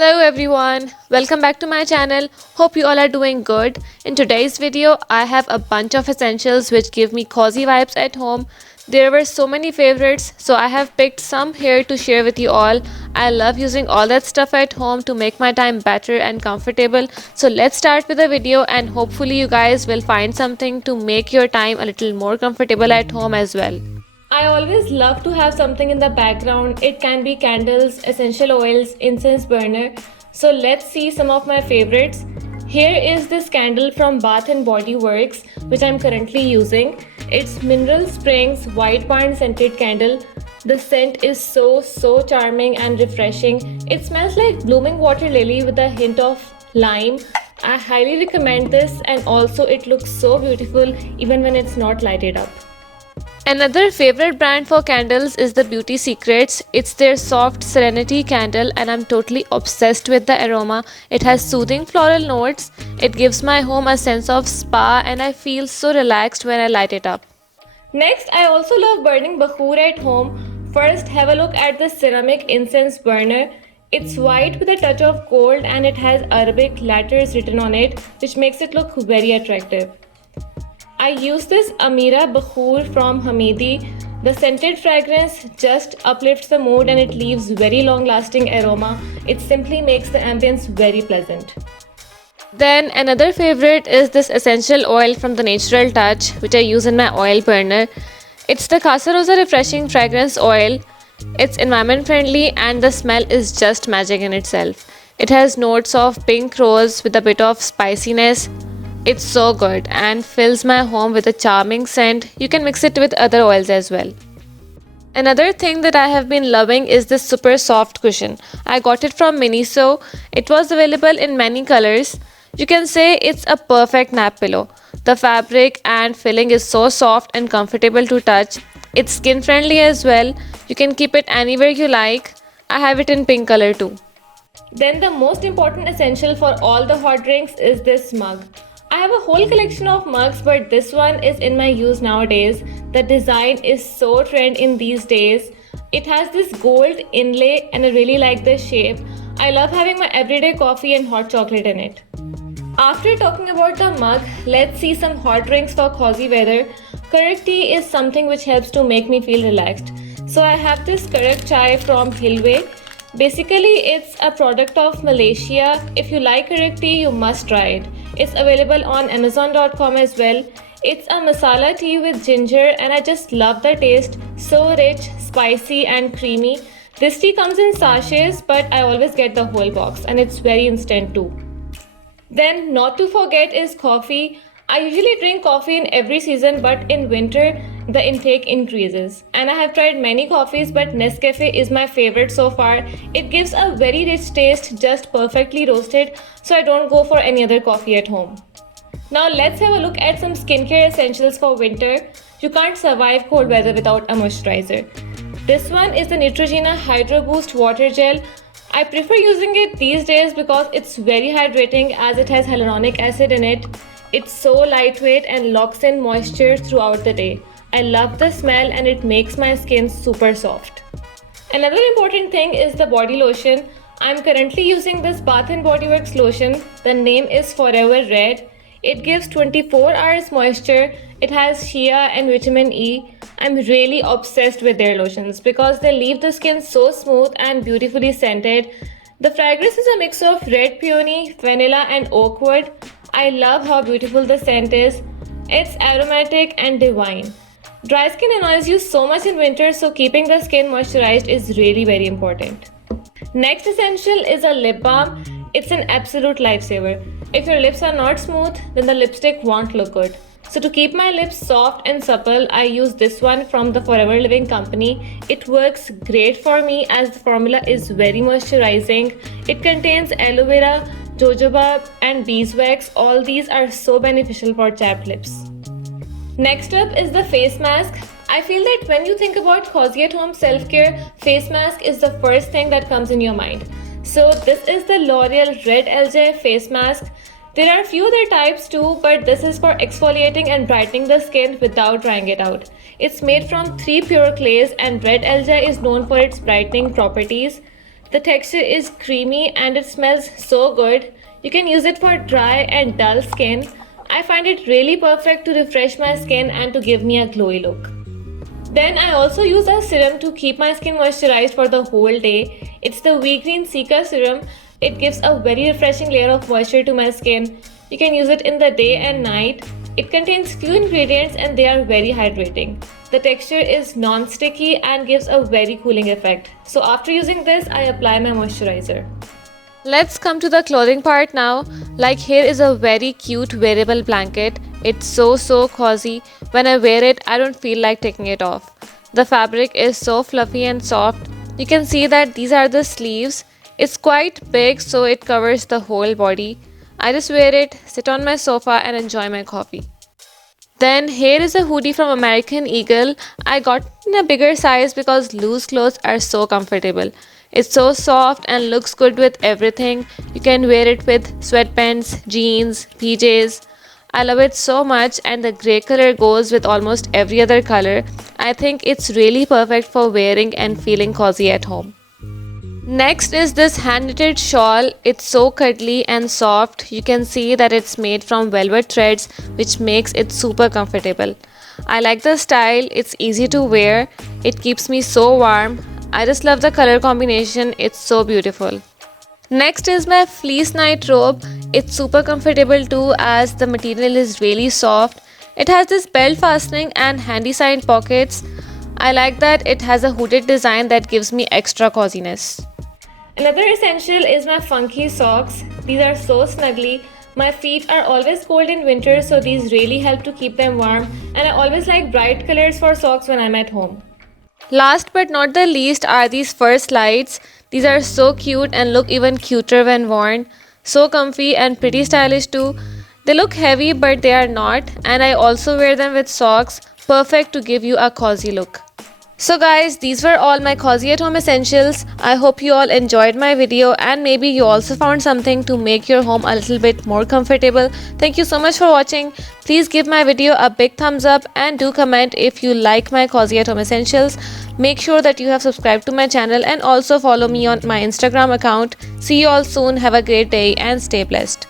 Hello everyone, welcome back to my channel. Hope you all are doing good. In today's video, I have a bunch of essentials which give me cozy vibes at home. There were so many favorites, so I have picked some here to share with you all. I love using all that stuff at home to make my time better and comfortable. So let's start with the video and hopefully you guys will find something to make your time a little more comfortable at home as well. I always love to have something in the background. It can be candles, essential oils, incense burner. So let's see some of my favorites. Here is this candle from Bath and Body Works which I'm currently using. It's Mineral Springs White Barn scented candle. The scent is so charming and refreshing. It smells like blooming water lily with a hint of lime. I highly recommend this, and also it looks so beautiful even when it's not lighted up. Another favorite brand for candles is the Beauty Secrets. It's their soft serenity candle and I'm totally obsessed with the aroma. It has soothing floral notes. It gives my home a sense of spa and I feel so relaxed when I light it up. Next, I also love burning Bakhur at home. First, have a look at the ceramic incense burner. It's white with a touch of gold and it has Arabic letters written on it, which makes it look very attractive. I use this Amira Bakhur from Hamidi. The scented fragrance just uplifts the mood and it leaves very long lasting aroma. It simply makes the ambience very pleasant. Then another favorite is this essential oil from the Natural Touch, which I use in my oil burner. It's the Casa Rosa Refreshing Fragrance Oil. It's environment friendly and the smell is just magic in itself. It has notes of pink rose with a bit of spiciness. It's so good and fills my home with a charming scent. You can mix it with other oils as well. Another thing that I have been loving is this super soft cushion. I got it from Miniso. It was available in many colors. You can say it's a perfect nap pillow. The fabric and filling is so soft and comfortable to touch. It's skin friendly as well. You can keep it anywhere you like. I have it in pink color too. Then the most important essential for all the hot drinks is this mug. I have a whole collection of mugs, but this one is in my use nowadays. The design is so trend in these days. It has this gold inlay and I really like the shape. I love having my everyday coffee and hot chocolate in it. After talking about the mug, let's see some hot drinks for cozy weather. Karak tea is something which helps to make me feel relaxed. So I have this Karak chai from Hilway. Basically, it's a product of Malaysia. If you like Karak tea, you must try it. It's available on Amazon.com as well. It's a masala tea with ginger and I just love the taste. So rich, spicy and creamy. This tea comes in sachets, but I always get the whole box and it's very instant too. Then not to forget is coffee. I usually drink coffee in every season, but in winter the intake increases. And I have tried many coffees, but Nescafe is my favorite so far. It gives a very rich taste, just perfectly roasted, so I don't go for any other coffee at home. Now let's have a look at some skincare essentials for winter. You can't survive cold weather without a moisturizer. This one is the Neutrogena Hydro Boost Water Gel. I prefer using it these days because it's very hydrating as it has hyaluronic acid in it. It's so lightweight and locks in moisture throughout the day. I love the smell and it makes my skin super soft. Another important thing is the body lotion. I'm currently using this Bath and Body Works lotion. The name is Forever Red. It gives 24 hours moisture. It has shea and vitamin E. I'm really obsessed with their lotions because they leave the skin so smooth and beautifully scented. The fragrance is a mix of red peony, vanilla and oak wood. I love how beautiful the scent is. It's aromatic and divine. Dry skin annoys you so much in winter, so keeping the skin moisturized is really very important. Next essential is a lip balm. It's an absolute lifesaver. If your lips are not smooth, then the lipstick won't look good. So to keep my lips soft and supple, I use this one from the Forever Living company. It works great for me as the formula is very moisturizing. It contains aloe vera, jojoba and beeswax. All these are so beneficial for chapped lips. Next up is the face mask. I feel that when you think about cozy at home self-care, face mask is the first thing that comes in your mind. So this is the L'Oreal Red Algae face mask. There are few other types too, but this is for exfoliating and brightening the skin without drying it out. It's made from 3 pure clays and red algae is known for its brightening properties. The texture is creamy and it smells so good. You can use it for dry and dull skin. I find it really perfect to refresh my skin and to give me a glowy look. Then I also use a serum to keep my skin moisturized for the whole day. It's the V-Green Cica serum. It gives a very refreshing layer of moisture to my skin. You can use it in the day and night. It contains few ingredients and they are very hydrating. The texture is non-sticky and gives a very cooling effect. So after using this, I apply my moisturizer. Let's come to the clothing part now. Like, here is a very cute wearable blanket. It's so cozy. When I wear it, I don't feel like taking it off. The fabric is so fluffy and soft. You can see that these are the sleeves. It's quite big, so it covers the whole body. I just wear it, sit on my sofa and enjoy my coffee. Then here is a hoodie from American Eagle. I got in a bigger size because loose clothes are so comfortable. It's so soft and looks good with everything. You can wear it with sweatpants, jeans, PJs. I love it so much and the grey color goes with almost every other color. I think it's really perfect for wearing and feeling cozy at home. Next is this hand knitted shawl. It's so cuddly and soft. You can see that it's made from velvet threads, which makes it super comfortable. I like the style, it's easy to wear, it keeps me so warm. I just love the color combination, it's so beautiful. Next is my fleece night robe. It's super comfortable too as the material is really soft. It has this belt fastening and handy side pockets. I like that it has a hooded design that gives me extra coziness. Another essential is my funky socks. These are so snuggly. My feet are always cold in winter, so these really help to keep them warm, and I always like bright colors for socks when I'm at home. Last but not the least are these fur slides. These are so cute and look even cuter when worn. So comfy and pretty stylish too. They look heavy but they are not, and I also wear them with socks, perfect to give you a cozy look. So guys, these were all my cozy at home essentials. I hope you all enjoyed my video and maybe you also found something to make your home a little bit more comfortable. Thank you so much for watching. Please give my video a big thumbs up and do comment if you like my cozy at home essentials. Make sure that you have subscribed to my channel and also follow me on my Instagram account. See you all soon. Have a great day and stay blessed.